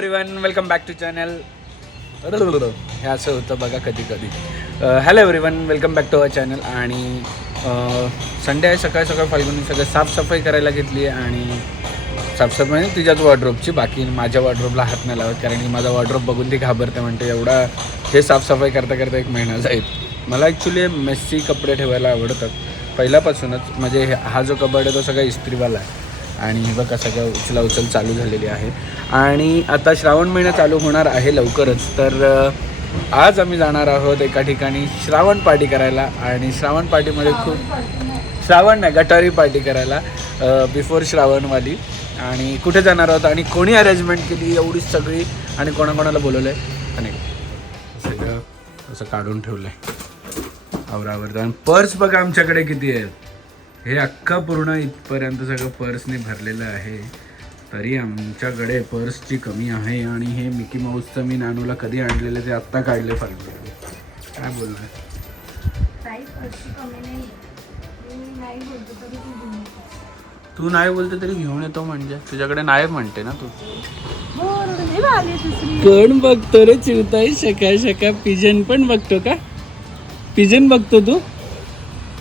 Everyone welcome back to channel हे असं होतं बघा कधी कधी. Hello everyone welcome back to our channel आणि संडे आहे सकाळ सकाळ फाल्गुनी सगळं साफसफाई करायला घेतली आहे आणि साफसफाई म्हणजे तिच्याच वॉर्ड्रोबची बाकी माझ्या वॉर्ड्रोबला हात नाही लावत कारण की माझा वॉर्ड्रोब बघून ती घाबरते म्हणते एवढा हे साफसफाई करता करता एक महिना जाईल. मला ॲक्च्युली मेस्सी कपडे ठेवायला आवडतात. पहिल्यापासूनच म्हणजे हे- हा जो कबड आहे तो सगळा इस्त्रीवाला आहे. आणि हे बघा सगळं उचला उचल चालू झालेली आहे. आणि आता श्रावण महिना चालू होणार आहे लवकरच. तर आज आम्ही जाणार आहोत एका ठिकाणी श्रावण पार्टी करायला. आणि श्रावण पार्टीमध्ये खूप श्रावण नाही गटारी पार्टी करायला बिफोर श्रावणवाली. आणि कुठे जाणार आहोत आणि कोणी अरेंजमेंट केली एवढी सगळी आणि कोणाकोणाला बोलवलं आहे आणि सगळं असं काढून ठेवलं आहे आवरावर. आणि पर्स बघा आमच्याकडे किती आहेत. हे अख्खं पूर्ण इथपर्यंत सगळं पर्सने भरलेलं आहे. तरी आमच्याकडे पर्सची कमी आहे आणि हे मिकी माऊसचं मी नानूला कधी आणलेलं ते आत्ता काढले फालतू. काय बोलणार? ताई पैसे कमी नाही. मी नाही बोलतो तरी तू नाही बोलते तरी घेऊन येतो म्हणजे. तुझ्याकडे नाही म्हणते ना तू. हे कोण बघतो रे चिवताई? शका शका पिजन पण बघतो का? पिजन बघतो तू?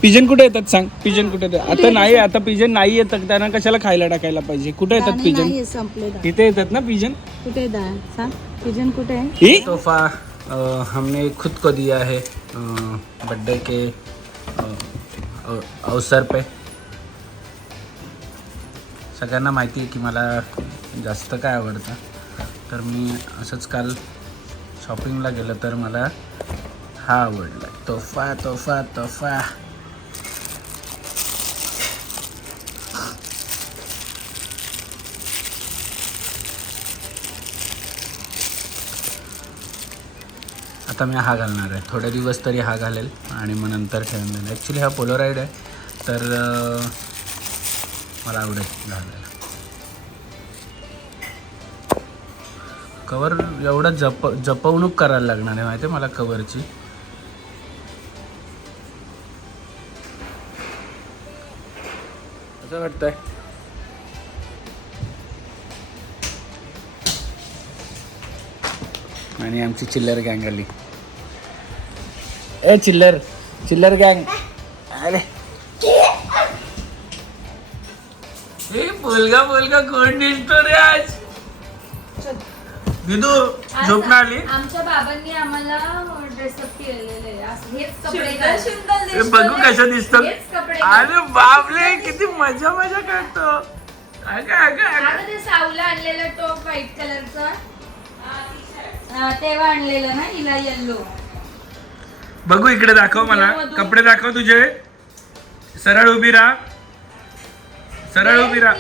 पिजन कुठे येतात सांग? पिजन कुठे येतात? आता नाही आता पिजन नाही येतात त्यांना कशाला खायला टाकायला पाहिजे? कुठे येतात पिजन? नाहीये, संपले दाणे. तिथे येतात ना पिजन? कुठे सांग. पिजन कुठे आहे? ये तोहफा अ, हमने खुद को दिया है बर्थडे के अ, अ, अवसर पे। सगळ्यांना माहिती आहे की मला जास्त काय आवडतं. तर मी असंच काल शॉपिंगला गेलं तर मला हा आवडला. तोहफा तोहफा तोहफा आता मी हा घालणार आहे. थोडे दिवस तरी हा घालेल आणि मग नंतर ठेवून देणार. ॲक्च्युली हा पोलोराईड आहे. तर मला आवडेल घालायला. कवर एवढं जप जपवणूक करायला लागणार आहे माहिती आहे मला कवरची असं वाटतंय. आणि आमची चिल्लर गँग आली. ए चिल्लर. चिल्लर गँग अरे. बोलगा बोलगा कोण दिसतो रे आज? दिदू झोप ना आली? आमच्या बाबांनी आम्हाला ड्रेसअप केलेले. हेच कपडे बघू कसं दिसतं हेच कपडे घाल. अरे किती मजा मजा करतो. अगं अगं अगं. आता ते सावला आणलेलं टॉप व्हाईट कलरचा तेव्हा आणलेलं ना हिला येल्लो बघू इकडे दाखव मला. कपडे दाखव तुझे. सरळ उभी राहा. सरळ उभी राहा.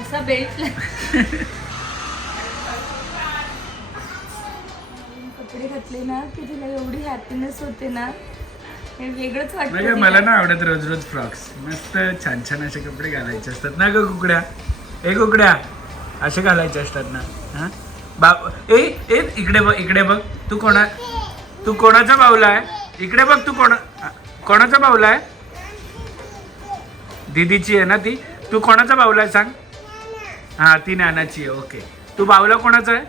असा बेल्ट कपडे घातले ना की तिला एवढी हॅपीनेस होते ना. हे वेगळंच वाटतं मला. ना आवडत रोज रोज फ्रॉक्स. मस्त छान छान असे कपडे घालायचे असतात ना ग कुकड्या? ए कुकड्या असे घालायचे असतात ना. हा? बाब ए ए इकडे बघ इकडे बघ. तू कोणा तू कोणाचा बावला आहे? इकडे बघ तू कोणा कोणाचा बावला आहे? दीदीची आहे ना ती? तू कोणाचा बावला आहे सांग? हा ती नानाची आहे ओके. तू बावला कोणाचा आहे?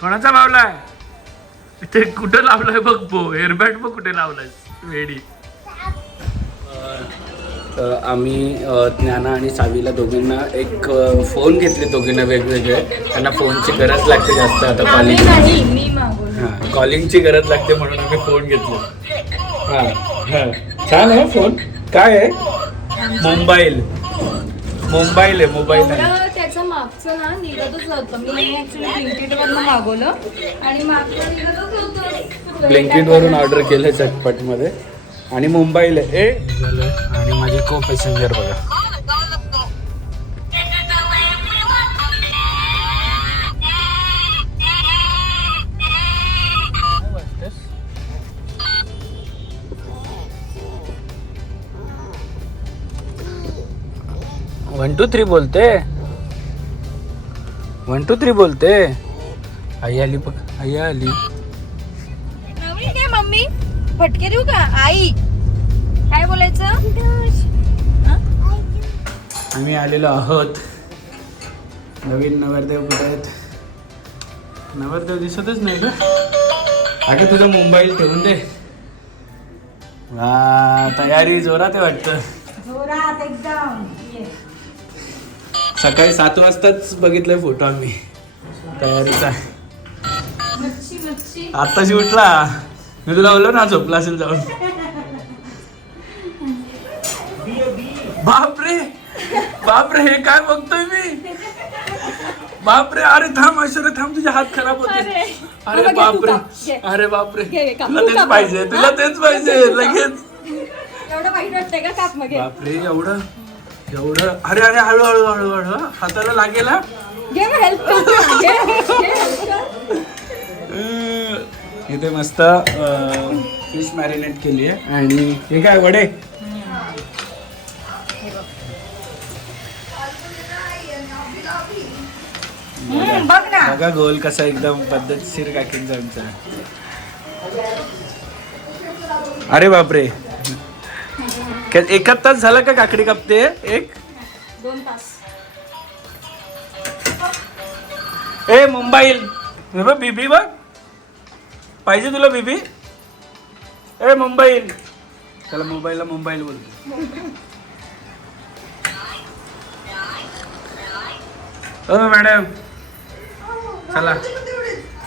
कोणाचा बावला आहे? ते कुठं लावलंय बघ बो हेअरबॅट बघ कुठे लावलाय वेडी. आम्ही ज्ञाना आणि सावीला दोघींना एक फोन घेतले दोघींना वेगवेगळे. त्यांना फोनची गरज लागते जास्त आता कॉलिंग हां कॉलिंगची गरज लागते म्हणून आम्ही फोन घेतला. हां हां. छान आहे फोन काय आहे? मोबाईल. मोबाईल आहे मोबाईल. आहे त्याचं मागचं ना निघतच नव्हतं. मी मागवलं. आणि मागचं निघतच ऑर्डर केलं चटपटमध्ये आणि मुंबईला. ए? आणि माझी को पॅसेंजर बघा. वन टू थ्री बोलते. वन टू थ्री बोलते. आई आली बघ आई आली. फटके देऊ का? आई काय बोलायचं? हा? आम्ही आलेलो आहोत. नवीन नवरदेव कुठे आहेत? नवरदेव दिसतच नाही का अगं तुझं मोबाईल ठेवून दे. वा तयारी जोरात आहे वाटतं. जोरात एकदम. सकाळी सात वाजताच बघितलाय फोटो आम्ही. तयारीचा मच्छी मच्छी. आत्ताशी उठला. मी तुला बोललो ना झोपला असेल जाऊन. बापरे! बापरे हे काय बघतोय मी? बापरे अरे थांब ऐश्वर्या थांब तुझे हात खराब होते. अरे. बापरे. अरे बापरे. तुला तेच. पाहिजे तुला तेच पाहिजे लगेच. बापरे एवढं. एवढं. अरे अरे हळू हळू हळू हळू हा. हाताला लागेल हा. हेल्प इथे मस्त फिश मॅरिनेट केली आहे. आणि हे काय वडे? बघ गोल कसा एकदम पद्धतशीर काकींचा आमचा. अरे बापरे. क्या- एकाच तास झाला का काकडी कापते? एक? दोन तास. ए बघ बीबी बघ. पाहिजे तुला बीबी? ए मुंबई. त्याला मोबाईलला मोबाईल बोलतो हो मॅडम. चला.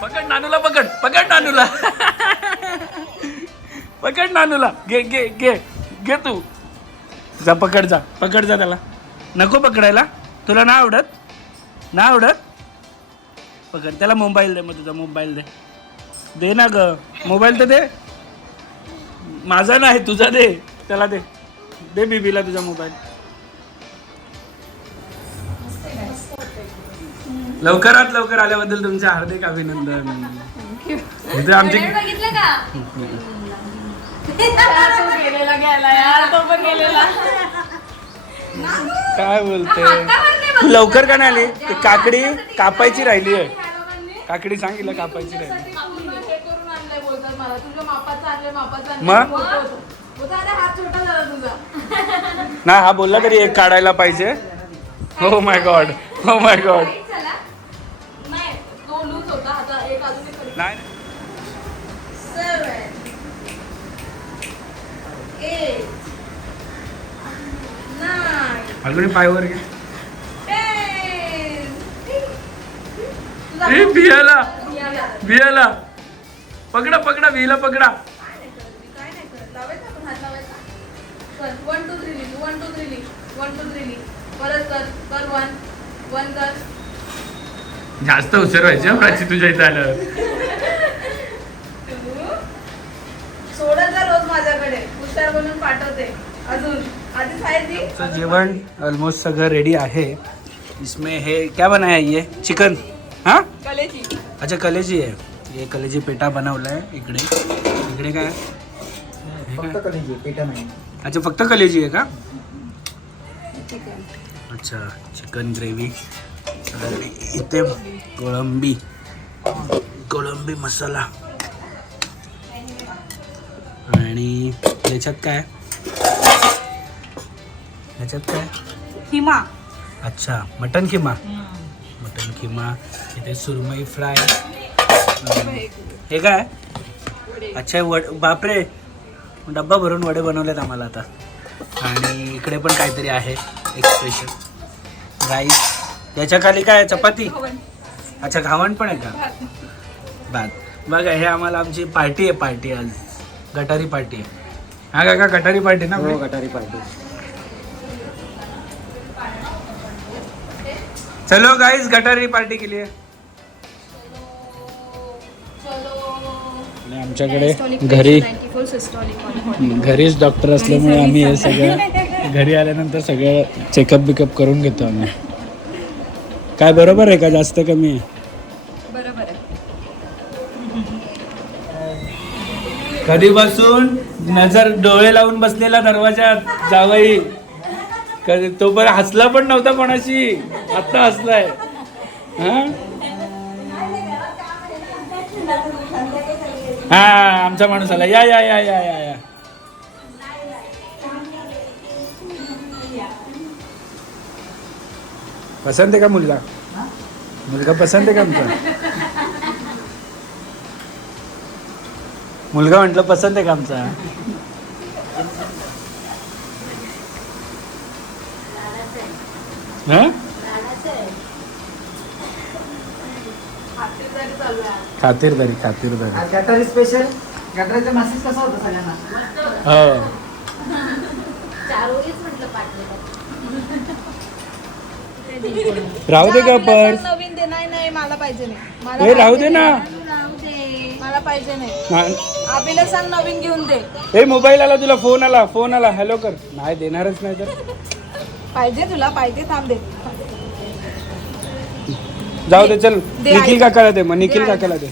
पकड नानूला पकड. पकड नानूला. पकड नानूला. घे घे घे. घे तू. जा पकड जा. पकड जा त्याला. नको पकडायला. तुला नाही आवडत? नाही आवडत? पकड. त्याला मोबाईल दे मग तुझा. मोबाईल दे. दे ना ग. मोबाईल तर दे. माझा नाही तुझा दे. त्याला दे. दे बीबीला तुझा मोबाईल. लवकरात लवकर आल्याबद्दल तुमचे हार्दिक अभिनंदन. इथे आमचे बघितलं का? काय बोलते. तू लवकर का नाही आली? ती काकडी कापायची राहिली आहे काकडी सांगितलं कापायची राहिली. मग? बोलतो होतो. बोलतो, अरे हात छोटा झाला तुझा. ना हा बोलला तरी एक काढायला पाहिजे. हो माय गॉड हो माय गॉड? नाही अजून. नाही. पायवर घे. Ten. तुझा ए बियाला. बियाला. बियाला. पकडा पकडा बियाला पकडा. लावायचा आपण? हात लावायचा. कर. One, two, three लिह. One, two, three लिह. One, two, three लिह. परत कर. कर वन वन कर. जास्त हुशार व्हायचे प्राची तुझ्या इथे आलं तू सोडत जा रोज माझ्याकडे. हुशार बनून पाठवते. अजून. आधीच आहे ती? आमचं जेवण ऑलमोस्ट सगळं रेडी आहे. इसमें है क्या बनाया ये? चिकन हाँ? कलेची अच्छा कलेजी आहे. हे कलेजी पेटा बनवलाय इकडे. इकडे काय? काय? कलेजी पेटा नाही. अच्छा फक्त कलेजी आहे का? अच्छा चिकन ग्रेव्ही. आणि इथे कोळंबी. कोळंबी मसाला. आणि याच्यात काय? याच्यात काय? हिमा अच्छा मटन किमा मटन किमा इथे सुरमई फ्राय. हे काय? अच्छा वड बापरे. डब्बा भरून वडे बनवलेत आम्हाला आता. आणि इकडे पण काहीतरी आहे एक्सप्रेशन राईस याच्या खाली काय चपाती? अच्छा घावण पण आहे का? भात बघा हे आम्हाला आमची पार्टी आहे पार्टी आज. गटारी पार्टी आहे. हा काका गटारी पार्टी ना आपली? गटारी पार्टी. चलो गाईज गटारी पार्टी केली आहे आणि आमच्याकडे घरी घरीच डॉक्टर असल्यामुळे आम्ही हे सगळं घरी आल्यानंतर सगळं चेकअप बिकअप करून घेतो आम्ही. काय बरोबर आहे का जास्त कमी? आहे बरोबर आहे. कधीपासून नजर डोळे लावून बसलेला दरवाजात जावई. कधी तो पण हसला पण नव्हता कोणाशी. आत्ता हसलाय. हा? हा आमचा माणूस आला या या या या या या. पसंत आहे का मुलगा? मुलगा पसंत आहे का आमचा? मुलगा म्हटलं पसंत आहे का आमचा? हा? खातीरदारी खातीरदारी. गटारी स्पेशल गटारीचा मेसेज कसा होता सगळ्यांना? हो. राहू दे का आम्हाला पर्स नवीन दे नाही नाही मला पाहिजे नाही. मला ए राहू पाहिजे दे ना. नाही. मला पाहिजे नाही. ना- आबीला सांग नवीन घेऊन दे. ए मोबाईल आला तुला फोन आला फोन आला. हॅलो कर. नाही देणारच नाही तर. पाहिजे तुला पाहिजे थांब दे. जाऊ दे चल. दे निखिल आई. काकाला दे मग निखिल दे आई. काकाला दे.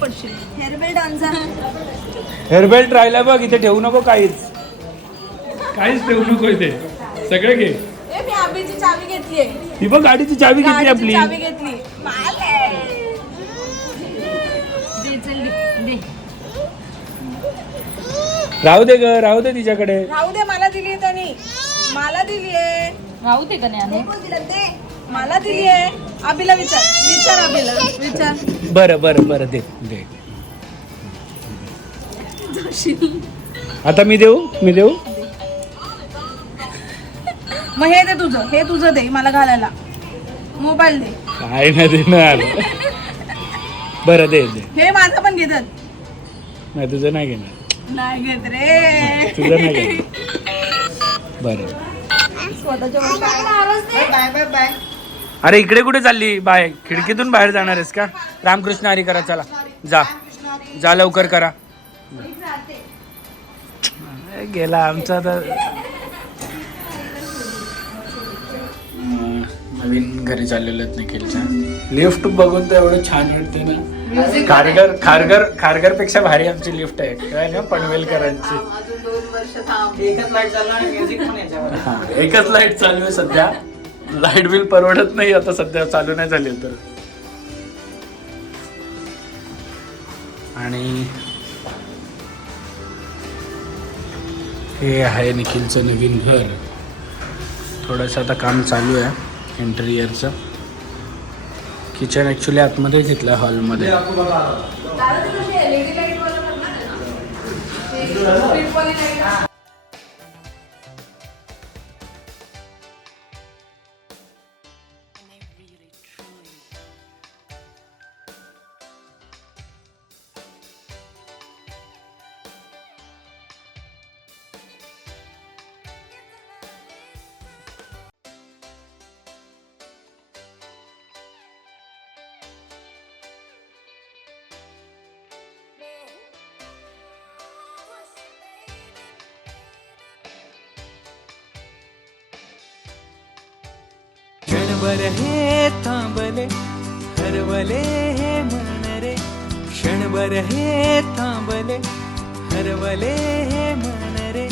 पडशील हेअरबेल्ट राहिला बघ इथे ठेवू नको काहीच. काहीच ठेवू नको इथे. सगळे घे. ए मी आबीची चावी घेतलीये. ही बघ गाडीची चावी घेतली गाडीची आपली? चावी घेतली. माले. दे, चल दे, दे. राहू दे ग राहू दे तिच्याकडे. राहू दे मला दिली त्यांनी. मला दिलीये. राहू दे का नाही कोण दिलं? मला दिलीये आबीला विचार. विचार आबीला विचार. बरं बरं बरं दे दे. आता मी देऊ? मी देऊ? मग हे दे तुझं. हे तुझं दे मला घालायला. मोबाईल दे. काय नाही देणार. बरं दे दे. हे माझं पण घेतात. नाही तुझं नाही घेणार. नाही घेत रे. तुझं नाही घेणार. बरं. स्वतःच्या बाय बाय बाय. अरे इकडे कुठे चालली? बाय खिडकीतून बाहेर जाणार आहेस का? रामकृष्ण हरी करा चला. जा. जा लवकर करा. गेला आमचा तर. नवीन घरी चाललेलो आहेत निखिलच्या. लिफ्ट बघून तर एवढं छान वाटते ना. खारघर खारघर खारघरपेक्षा भारी आमची लिफ्ट आहे. काय ना पनवेलकरांची. एकच लाइट चालणार आणि म्युझिक पण याच्यावर. एकच लाइट चालू आहे सध्या. लाइट बिल परवडत नाही आता सध्या चालू नाही झाले तर. आणि हे आहे निखिलचं नवीन घर. थोडंसं आता काम चालू आहे इंटेरियरचं किचन ॲक्च्युली आतमध्ये घेतलं आहे हॉलमध्ये बर हे थांबले हरवले हे म्हण रे क्षणभर हे थांबले हरवले हे म्हण रे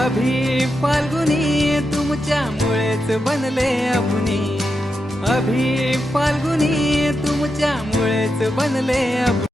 अभि फाल्गुनी तुमच्यामुळेच बनले अभुनी. अभि फाल्गुनी तुमच्यामुळेच बनले अभु